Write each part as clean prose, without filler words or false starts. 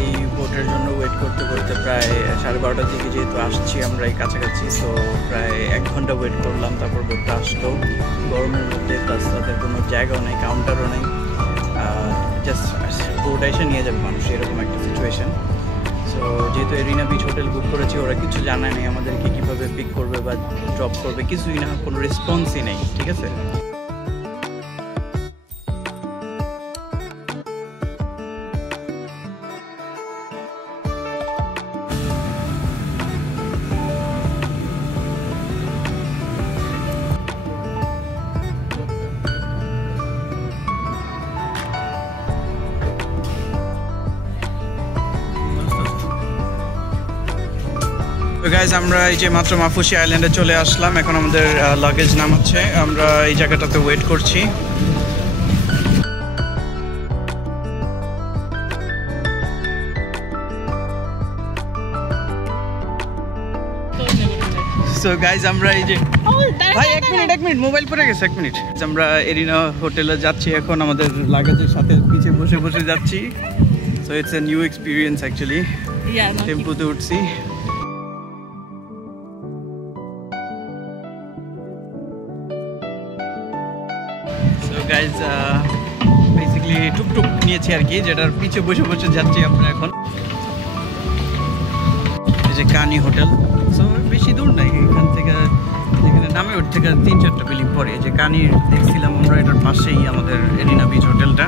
এই বোটের জন্য ওয়েট করতে করতে প্রায় 12:30 দিকে যেহেতু আসছি আমরা এই কাছাকাছি, সো প্রায় 1 ঘন্টা ওয়েট করলাম, তারপর বোটটা আসলো গরমের মধ্যে, প্লাস তাদের কোনো জায়গাও নেই, কাউন্টারও নেই, জাস্ট বোট এসে নিয়ে যাবে মানুষ, এরকম একটা সিচুয়েশন। সো যেহেতু এরিনা বিচ হোটেল বুক করেছি, ওরা কিছু জানায় নেই আমাদেরকে কীভাবে পিক করবে বা ড্রপ করবে, কিছুই না, কোনো রেসপন্সই নেই, ঠিক আছে। তো গাইজ আমরা এই যে মাত্র মাফুসি আইল্যান্ডে চলে আসলাম, এখন আমাদের লাগেজ নামাচ্ছে, আমরা এই জায়গাটাতে ওয়েট করছি। সো গাইজ আমরা এই যে ভাই এক মিনিট মোবাইল পড়ে গেছে, 1 মিনিট। আমরা এরিনা হোটেলে যাচ্ছি এখন, আমাদের লাগেজের সাথে পিছে বসে বসে যাচ্ছি। So it's a new experience actually. টেম্পোতে উঠছি। গাইজ বেসিক্যালি টুকটুক নিয়েছি আর কি, যেটার পিছে বসে বসে যাচ্ছি আমরা এখন। এই যে কানি হোটেল, সো বেশি দূর নাই এখান থেকে, এখানে নামে ওর থেকে 3-4টা বিল্ডিং পরে। যে কানির দেখছিলাম আমরা, এটার পাশেই আমাদের এরিনা বিচ হোটেলটা।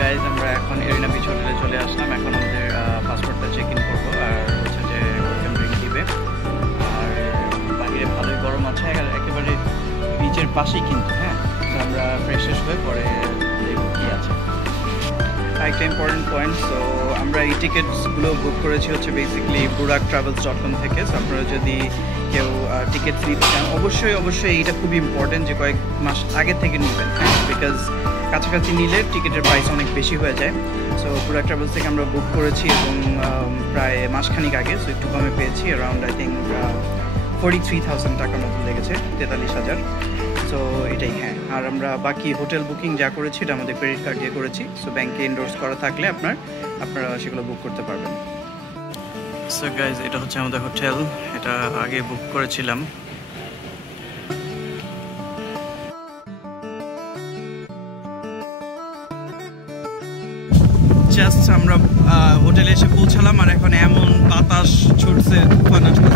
গাইজ আমরা এখন এরিনা বিচ হোটেলে চলে আসলাম, এখন আমাদের পাসপোর্টটা চেক ইন করবো, আর হচ্ছে যে ওয়েলকাম ড্রিঙ্ক দিবে। আর বাইরে ভালোই গরম আছে, আর একেবারে বিচের পাশেই কিন্তু, হ্যাঁ। তো আমরা ফ্রেশ হয়ে পরে দেখবো কী আছে। একটা ইম্পর্টেন্ট পয়েন্ট, সো আমরা এই টিকিটসগুলো বুক করেছি হচ্ছে বেসিক্যালি burakTravels.com থেকে। সো আপনারা যদি কেউ টিকিটস নিতে চান, অবশ্যই এইটা খুবই ইম্পর্টেন্ট যে কয়েক মাস আগে থেকে নেবেন, হ্যাঁ, বিকজ কাছাকাছি নিলে টিকিটের প্রাইস অনেক বেশি হয়ে যায়। সো burakTravels থেকে আমরা বুক করেছি এবং প্রায় মাসখানিক আগে, সো একটু কমে পেয়েছি, অ্যারাউন্ড আই থিঙ্ক 43,000 টাকার মতন লেগেছে, 43,000। সো এটাই, হ্যাঁ। আর আমরা বাকি হোটেল বুকিং যা করেছি এটা আমাদের ক্রেডিট কার্ড দিয়ে করেছি, সো ব্যাংকে এন্ডোর্স করা থাকলে আপনারা সেগুলো বুক করতে পারবেন। সো গাইজ এটা হচ্ছে আমাদের হোটেল, এটা আগে বুক করেছিলাম। জাস্ট আমরা হোটেলে এসে পৌঁছালাম, আর এখন এমন বাতাস ছুটছে, তুফান আসছে।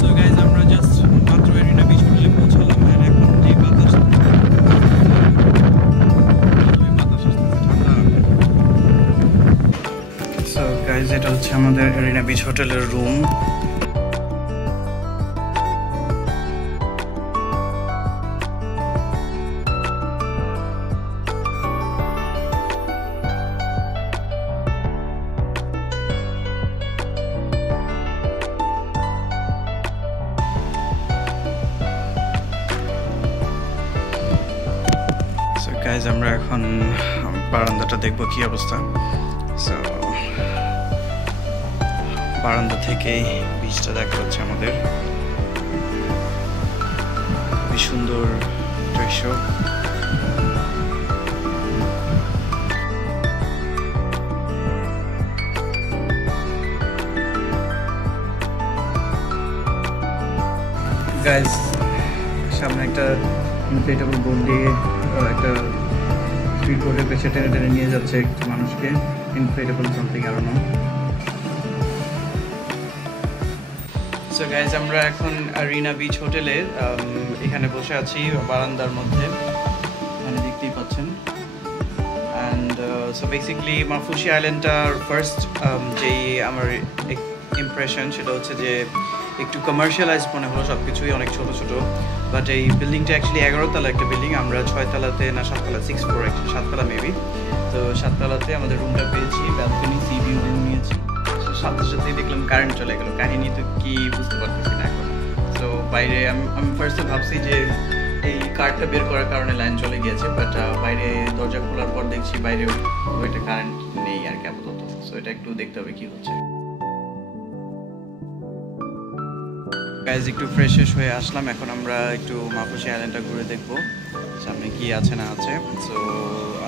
সো গাইজ আমরা জাস্ট মাত্র এরিনা বিচ হোটেলে পৌঁছালাম, আর এখন যে বাতাস আসতেছে ঠান্ডা। সো গাইজ এটা হচ্ছে আমাদের এরিনা বিচ হোটেলের রুম। গাইজ আমরা এখন বারান্দাটা দেখবো কি অবস্থা। সো বারান্দা থেকেই বিচটা দেখা হচ্ছে আমাদের, খুবই সুন্দর দৃশ্য। গাইজ সামনে একটা ইনফ্লেটেবল বোট দিয়ে একটা স্পিড বোটের পেছনে টেনে টেনে নিয়ে যাচ্ছে একটা মানুষকে, inflatable something, I don't know. So guys আমরা এখন এরিনা বিচ হোটেলের এখানে বসে আছি বারান্দার মধ্যে, মানে দেখতেই পাচ্ছেন। অ্যান্ড সো বেসিক্যালি মাফুসি আইল্যান্ডটার ফার্স্ট যেই আমার ইমপ্রেশন সেটা হচ্ছে যে একটু কমার্শিয়ালাইজ মনে হলো, সব কিছুই অনেক ছোটো ছোটো, বাট এই বিল্ডিংটা অ্যাকচুয়ালি 11 তলা একটা বিল্ডিং। আমরা 6 তলাতে না 7 তলা, 6 ফ্লোর, 7 তলা মেবি। তো 7 তলাতে আমাদের রুমটা পেয়েছি, ব্যালকনি, সি ভিউ রুম নিয়েছি। তো সাথে সাথেই দেখলাম কারেন্ট চলে গেল, কাহিনী তো কি বুঝতে পারতেছি না এখন। তো বাইরে আমি ফার্স্টে ভাবছি যে এই কার্ডটা বের করার কারণে লাইন চলে গিয়েছে, বাট বাইরে দরজা খোলার পর দেখছি বাইরেও ওইটা কারেন্ট নেই আর কি আপাতত। সো এটা একটু দেখতে হবে কি হচ্ছে। গাইজ একটু ফ্রেশ হয়ে আসলাম, এখন আমরা একটু মাফুসি আইল্যান্ডটা ঘুরে দেখবো সামনে কি আছে না আছে। সো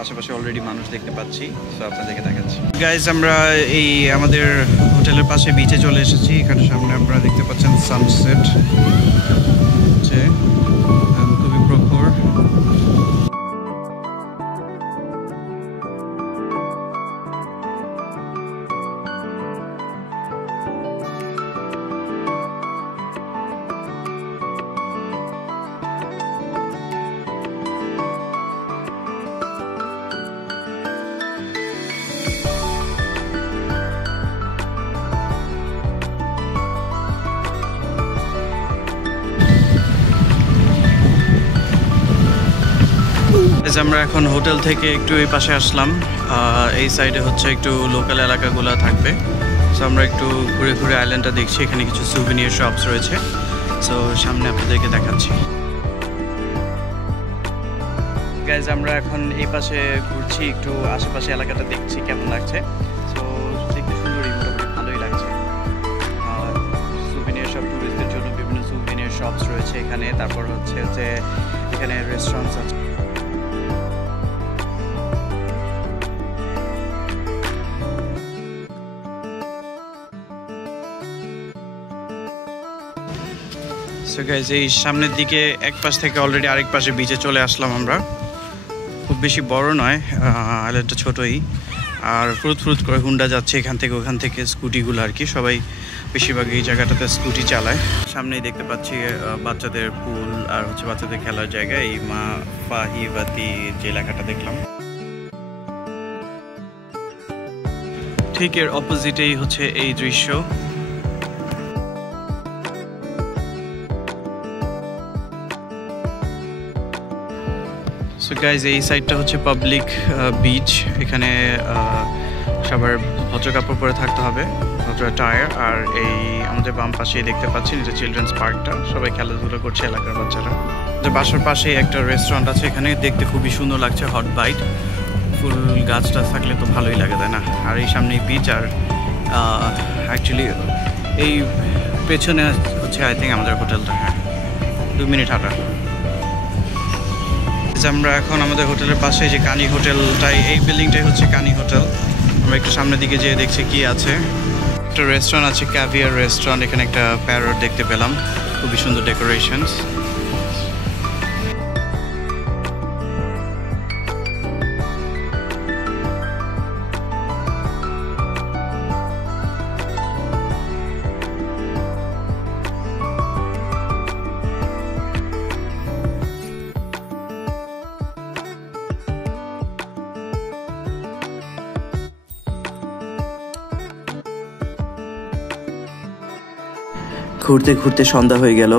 আশেপাশে অলরেডি মানুষ দেখতে পাচ্ছি, সো আপনাদেরকে দেখাচ্ছি। গাইজ আমরা এই আমাদের হোটেলের পাশে বিচে চলে এসেছি। এখানে সামনে আপনারা দেখতে পাচ্ছেন সানসেট হচ্ছে, খুবই প্রখর। আমরা এখন হোটেল থেকে একটু এই পাশে আসলাম, এই সাইডে হচ্ছে একটু লোকাল এলাকাগুলো থাকবে। সো আমরা একটু ঘুরে ঘুরে আইল্যান্ডটা দেখছি, এখানে কিছু সুভিনিয়ার শপস রয়েছে। সো সামনে আপনাদেরকে দেখাচ্ছি। গাইজ আমরা এখন এই পাশে ঘুরছি, একটু আশেপাশে এলাকাটা দেখছি কেমন লাগছে। সো দেখতে সুন্দরই, মোটামুটি ভালোই লাগছে। সুভিনিয়ার শপ, ট্যুরিস্টদের জন্য বিভিন্ন সুভিনিয়ার শপস রয়েছে এখানে। তারপর হচ্ছে এখানে রেস্টুরেন্টস আছে। সো গাইজ এই সামনের দিকে এক পাশ থেকে অলরেডি আরেক পাশে বিচে চলে আসলাম আমরা। খুব বেশি বড় নয়, আইল্যান্ডটা ছোটোই। আর ফ্রুত করে হুন্ডা যাচ্ছে এখান থেকে ওখান থেকে, স্কুটিগুলো আর কি। সবাই বেশিরভাগ এই জায়গাটাতে স্কুটি চালায়। সামনেই দেখতে পাচ্ছি বাচ্চাদের পুল আর হচ্ছে বাচ্চাদের খেলার জায়গা। এই মা ফাহিবাতি যে এলাকাটা দেখলাম, ঠিক এর অপোজিটেই হচ্ছে এই দৃশ্য। সো গাইজ এই সাইডটা হচ্ছে পাবলিক বিচ। এখানে সবার ভদ্র কাপড় পরে থাকতে হবে, ভদ্র টায়ার। আর এই আমাদের বাম পাশে দেখতে পাচ্ছি এটা চিলড্রেন্স পার্কটা, সবাই খেলাধুলা করছে এলাকার বাচ্চারা। যে বাসার পাশে একটা রেস্টুরেন্ট আছে, এখানে দেখতে খুবই সুন্দর লাগছে, হট বাইট। ফুল গাছটা থাকলে তো ভালোই লাগে, তাই না? আর এই সামনে বিচ, আর অ্যাকচুয়ালি এই পেছনে হচ্ছে আই থিঙ্ক আমাদের হোটেলটা। হ্যাঁ, 2 মিনিট হাঁটা। আমরা এখন আমাদের হোটেলের পাশে যে কানি হোটেলটাই, এই বিল্ডিংটাই হচ্ছে কানি হোটেল। আমরা একটু সামনের দিকে যেয়ে দেখছি কি আছে। একটা রেস্টুরেন্ট আছে, ক্যাভিয়ার রেস্টুরেন্ট। এখানে একটা প্যারট দেখতে পেলাম, খুবই সুন্দর ডেকোরেশনস। ঘুরতে ঘুরতে সন্ধ্যা হয়ে গেল,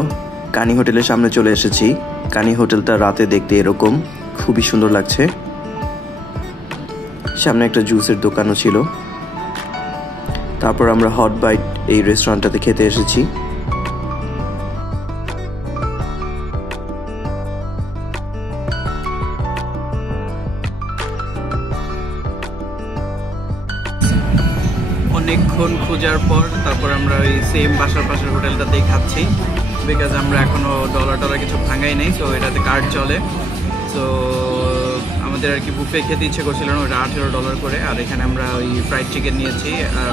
কানি হোটেলের সামনে চলে এসেছি। কানি হোটেলটা রাতে দেখতে এরকম, খুবই সুন্দর লাগছে। সামনে একটা জুসের দোকানও ছিল। তারপর আমরা হট বাইট এই রেস্টুরেন্টটাতে খেতে এসেছি। অনেকক্ষণ খোঁজার পর তারপর আমরা ওই সেম বাসার পাশের হোটেলটাতেই খাচ্ছি, বিকজ আমরা এখনো ডলার কিছু ভাঙাই নেই। সো এটাতে কার্ড চলে। সো আমাদের আর কি বুফে খেতে ইচ্ছে করছিল না, ওটা $18 করে। আর এখানে আমরা ওই ফ্রাইড চিকেন নিয়েছি,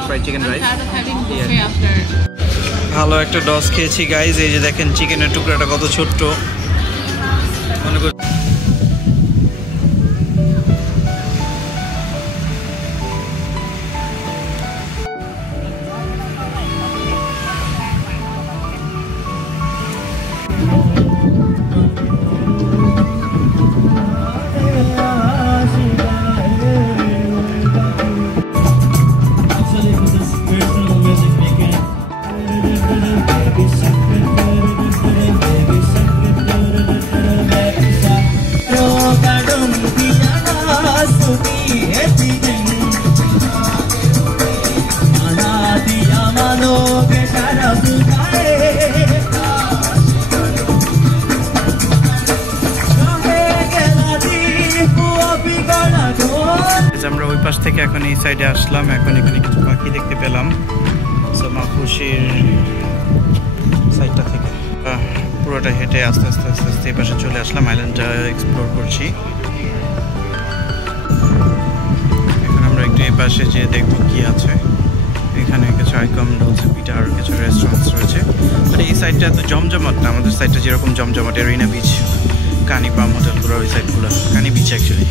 ফ্রাইড চিকেন রাইস। ভালো একটা ডস খেয়েছি গাইজ। এই যে দেখেন চিকেনের টুকরাটা কত ছোট্ট, মনে করি আমরা ওই পাশ থেকে এখন এই সাইডে আসলাম। এখন এখানে কিছু পাখি দেখতে পেলাম, সো মাফুসির সাইডটা থেকে। পুরোটা হেঁটে আস্তে আস্তে আস্তে আস্তে এই পাশে চলে আসলাম, আইল্যান্ডটা এক্সপ্লোর করছি। এখন আমরা একটু এই পাশে যেয়ে দেখবো কি আছে। এখানে কিছু আইকম ডলসে পিঠা আর কিছু রেস্টুরেন্টস রয়েছে, বাট এই সাইডটা এত জমজমাট না। আমাদের সাইডটা যেরকম জমজমাট, এরিনা বিচ, কানি পাম হোটেলগুলো, ওই সাইডগুলো কানি বিচ অ্যাকচুয়ালি।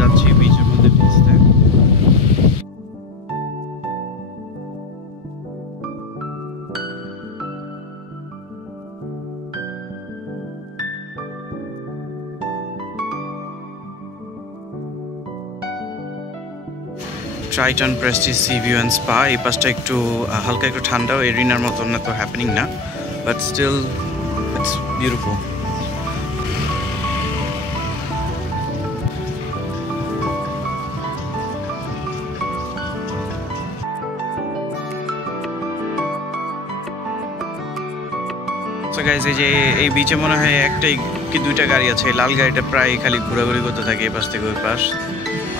যাচ্ছি বিচের মধ্যে ভিজতে। Triton Prestige C view and spa, এই পাশটা একটু হালকা একটু ঠান্ডাও, এরিনার মতন না তো হ্যাপেনিং না, বাট স্টিল ইটস বিউটিফুল। তো গাইজ এই যে এই বিচে মনে হয় একটাই কি দুইটা গাড়ি আছে, এই লাল গাড়িটা প্রায় খালি ঘোরাঘুরি করতে থাকে এই পাশ থেকে ওই পাশ।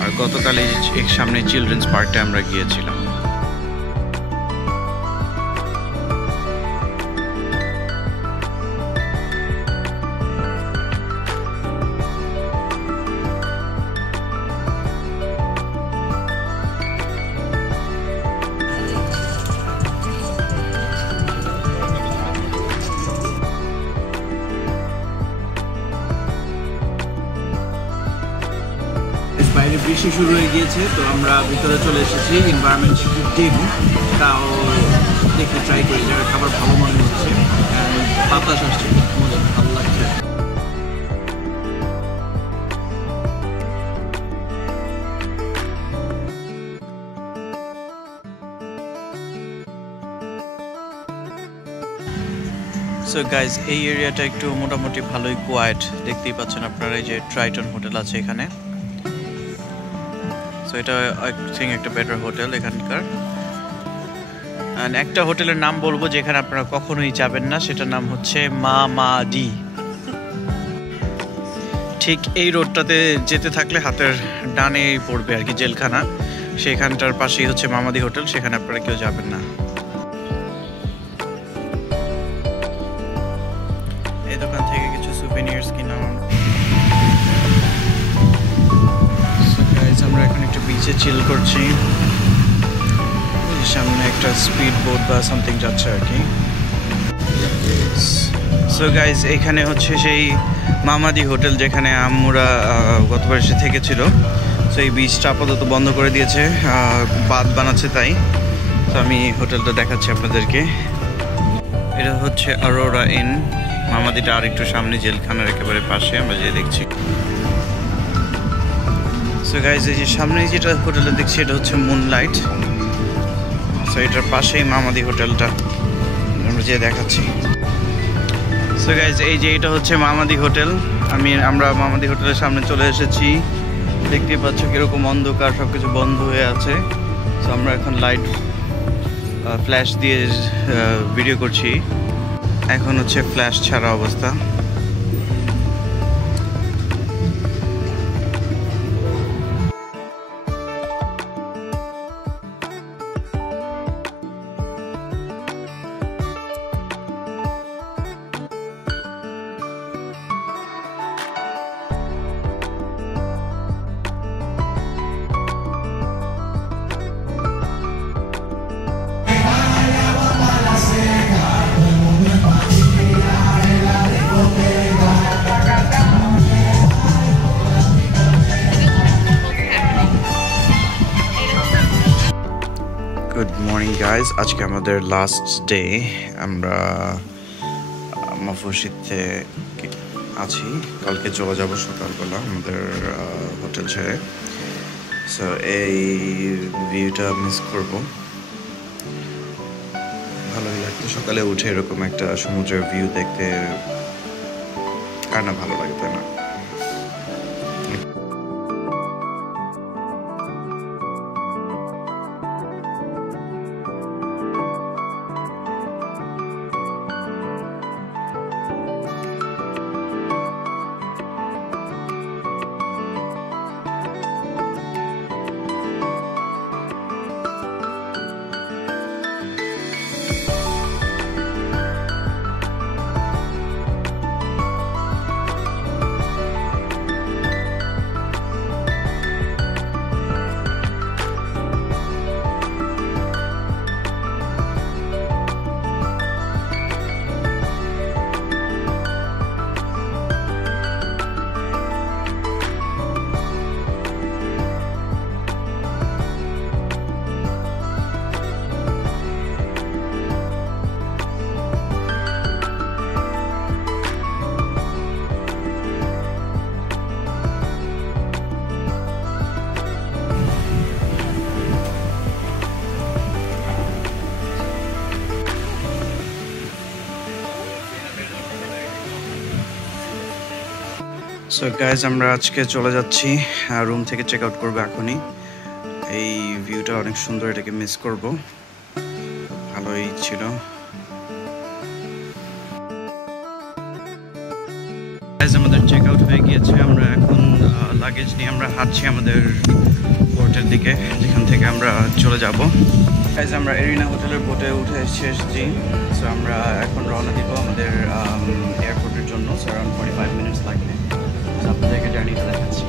আর গতকাল এই সামনে চিলড্রেন্স পার্কটা আমরা গিয়েছিলাম। বাইরে বৃষ্টি শুরু হয়ে গিয়েছে, তো আমরা ভিতরে চলে এসেছি। এনভায়রনমেন্ট একটু ডিম, তাও দেখতে ট্রাই করি, যারা খাবার ভালো মনে হচ্ছে, বাতাস আসছে, মজা ভালো লাগছে। সো গাইজ এই এরিয়াটা একটু মোটামুটি ভালোই কোয়াইট, দেখতেই পাচ্ছেন আপনারা। এই যে ট্রাইটন হোটেল আছে এখানে, সো এটা আই থিঙ্ক একটা বেটার হোটেল এখানকার। অ্যান্ড একটা হোটেলের নাম বলবো যেখানে আপনারা কখনোই যাবেন না, সেটার নাম হচ্ছে মামাডি। ঠিক এই রোডটাতে যেতে থাকলে হাতের ডানে পড়বে আর কি জেলখানা, সেখানটার পাশেই হচ্ছে মামাদি হোটেল, সেখানে আপনারা কেউ যাবেন না। এই দোকান থেকে কিছু সুভেনিয়ার্স কিনলাম। আমরা এখন একটু বিচে চিল করছি। সামনে একটা স্পিড বোট বা সামথিং যাচ্ছে আর কি। সো গাইজ এখানে হচ্ছে সেই মামাদি হোটেল যেখানে আমরা গতবার এসে থেকেছিল। সো এই বিচটা আপাতত বন্ধ করে দিয়েছে, বাঁধ বানাচ্ছে তাই। তো আমি হোটেলটা দেখাচ্ছি আপনাদেরকে। এটা হচ্ছে অরোরা ইন, মামাদিটা আর একটু সামনে, জেলখানার একেবারে পাশে আমরা যে দেখছি। সো গাইজ এই যে সামনে যেটা হোটেলটা দেখছি এটা হচ্ছে মুনলাইট। সো এটার পাশেই মামাদি হোটেলটা আমরা যে দেখাচ্ছি। সো গাইজ এই যে এটা হচ্ছে মামাদি হোটেল। আমরা মামাদি হোটেলের সামনে চলে এসেছি। দেখতে পাচ্ছ কিরকম অন্ধকার, সব কিছু বন্ধ হয়ে আছে। সো আমরা এখন লাইট ফ্ল্যাশ দিয়ে ভিডিও করছি। এখন হচ্ছে ফ্ল্যাশ ছাড়া অবস্থা। গুড মর্নিং গাইজ, আজকে আমাদের লাস্ট ডে। আমরা মফস্বলীতে আছি, কালকে চলে যাব সকালবেলা আমাদের হোটেল ছেড়ে। সো এই ভিউটা মিস করব। ভালোই লাগতো সকালে উঠে এরকম একটা সমুদ্রের ভিউ দেখতে, কার না ভালো লাগে, তাই না? সো গাইজ আমরা আজকে চলে যাচ্ছি, রুম থেকে চেক আউট করবো এখনই। এই ভিউটা অনেক সুন্দর, এটাকে মিস করব। ভালোই ছিল। গাইজ আমাদের চেক আউট হয়ে গিয়েছে। আমরা এখন লাগেজ নিয়ে আমরা হাঁটছি আমাদের পোর্টের দিকে, যেখান থেকে আমরা চলে যাব। গাইজ আমরা এরিনা হোটেলের বোটে উঠে এসেছি। সো আমরা এখন রওনা দিব আমাদের এয়ারপোর্টের জন্য। সো অ্যারাউন্ড 45 মিনিটস লাগবে। আপনাদেরকে জার্নিটা দেখাচ্ছি।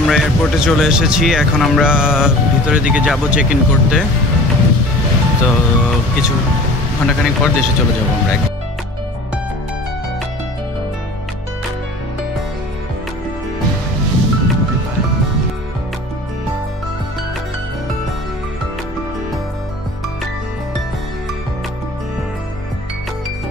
আমরা এয়ারপোর্টে চলে এসেছি। এখন আমরা ভিতরের দিকে যাব চেক ইন করতে। তো কিছু ঘন্টাখানেক পর দেশে চলে যাবো আমরা।